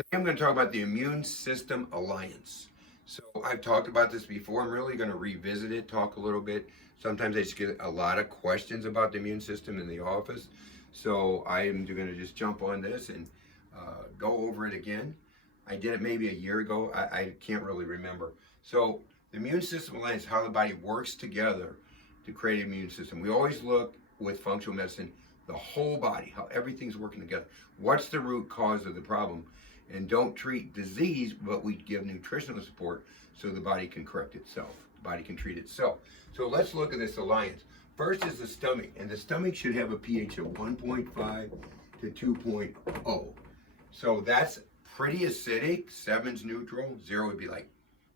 Today I'm going to talk about the Immune System Alliance. So I've talked about this before. I'm really going to revisit it, talk a little bit. Sometimes I just get a lot of questions about the immune system in the office. So I am going to just jump on this and go over it again. I did it maybe a year ago. I can't really remember. So the Immune System Alliance, how the body works together to create an immune system. We always look with functional medicine, the whole body, how everything's working together. What's the root cause of the problem? And don't treat disease, but we give nutritional support so the body can correct itself. The body can treat itself. So let's look at this alliance. First is the stomach, and the stomach should have a pH of 1.5 to 2.0. So that's pretty acidic. 7's neutral. 0 would be like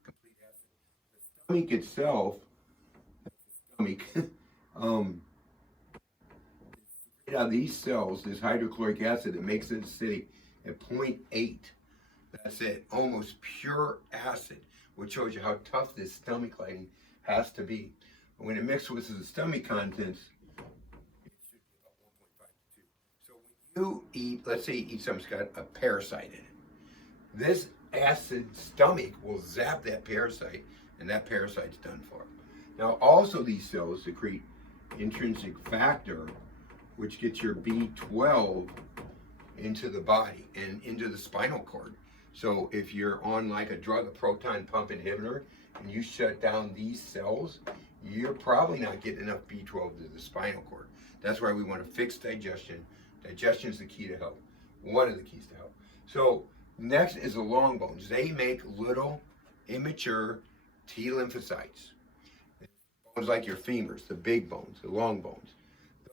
complete acid. The stomach itself, stomach, out of these cells, this hydrochloric acid that makes it acidic at 0.8. That's it, almost pure acid, which shows you how tough this stomach lining has to be. When it mixes with the stomach contents, it should be about 1.5 to 2. So when you eat, let's say you eat something that's got a parasite in it, this acid stomach will zap that parasite, and that parasite's done for. Now, also these cells secrete intrinsic factor, which gets your B12 into the body and into the spinal cord. So if you're on like a drug, a proton pump inhibitor, and you shut down these cells, you're probably not getting enough B12 to the spinal cord. That's why we want to fix digestion. Digestion is the key to health. One of the keys to health. So next is the long bones. They make little immature T lymphocytes. Bones like your femurs, the big bones, the long bones.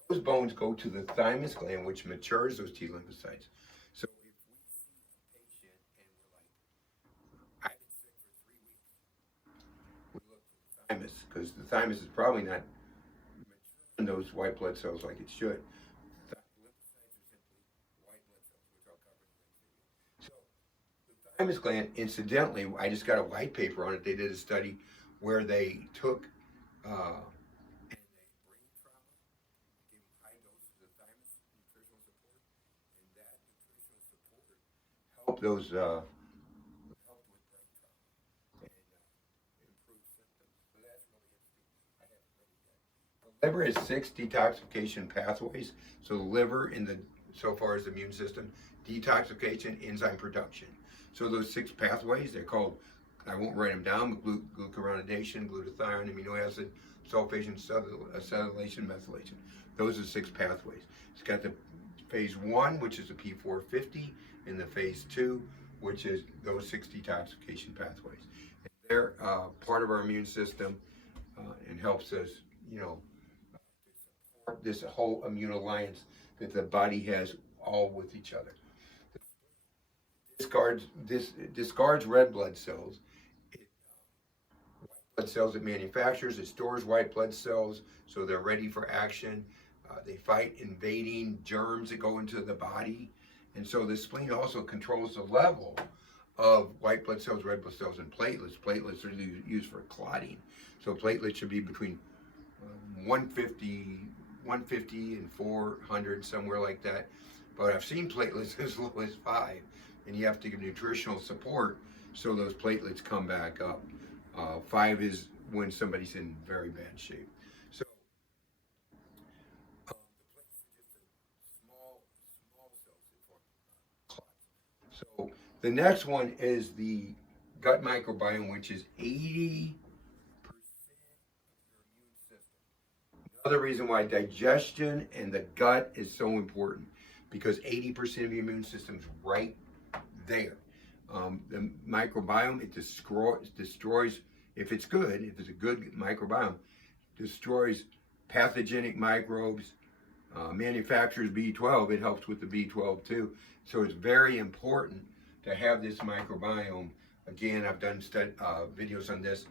Those bones go to the thymus gland, which matures those T lymphocytes. So if we see a patient and we're like, I've been sick for 3 weeks, we look for the thymus because the thymus is probably not maturing those white blood cells like it should. The lymphocytes are simply white blood cells, which I'll cover in the next video. So the thymus gland, incidentally, I just got a white paper on it. They did a study where they took help those help with brain trauma and improve symptoms. So that's really interesting. I haven't read it yet. The liver has 6 detoxification pathways. So the liver in the so far as the immune system, detoxification, enzyme production. So those 6 pathways, they're called, I won't write them down, but glucuronidation, glutathione, amino acid, sulfation, acetylation, methylation. Those are 6 pathways. It's got the phase 1, which is the P450, and the phase 2, which is those 6 detoxification pathways. And they're part of our immune system and helps us, support this whole immune alliance that the body has all with each other. Discards red blood cells. White blood cells it manufactures. It stores white blood cells so they're ready for action. They fight invading germs that go into the body. And so the spleen also controls the level of white blood cells, red blood cells, and platelets. Platelets are used for clotting. So platelets should be between 150 and 400, somewhere like that. But I've seen platelets as low as 5. And you have to give nutritional support so those platelets come back up. 5 is when somebody's in very bad shape. So the platelets are just a small cells that form clots. So the next one is the gut microbiome, which is 80% of your immune system. Another reason why digestion and the gut is so important, because 80% of your immune system is right there. The microbiome, it destroys, if it's good, if it's a good microbiome, destroys pathogenic microbes, manufactures B12, it helps with the B12 too. So it's very important to have this microbiome. Again, I've done videos on this.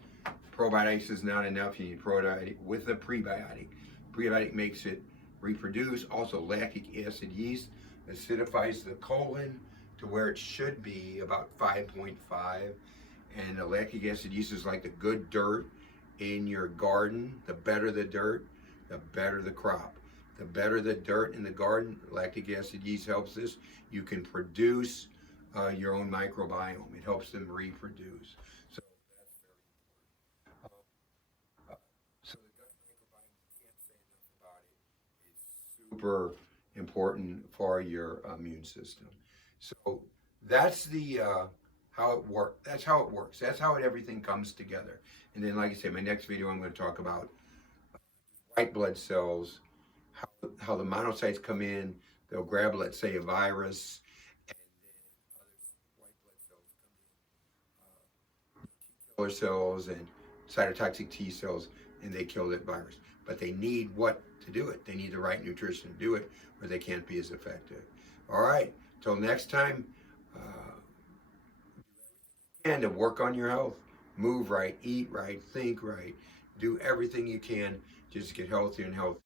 Probiotics is not enough. You need probiotic with a prebiotic. Prebiotic makes it reproduce. Also, lactic acid yeast acidifies the colon to where it should be about 5.5. And the lactic acid yeast is like the good dirt in your garden. The better the dirt, the better the crop. The better the dirt in the garden, lactic acid yeast helps this. You can produce your own microbiome. It helps them reproduce. So that's very important. So the gut microbiome, can't say enough about it. It's super important for your immune system. So that's the how it works. That's how it works. That's how everything comes together. And then, like I said, my next video, I'm going to talk about white blood cells, how the monocytes come in. They'll grab, let's say, a virus, and then other white blood cells come in, T killer cells and cytotoxic T cells, and they kill that virus. But they need what to do it? They need the right nutrition to do it, or they can't be as effective. All right, till next time, and to work on your health. Move right, eat right, think right, do everything you can just to get healthier and healthier.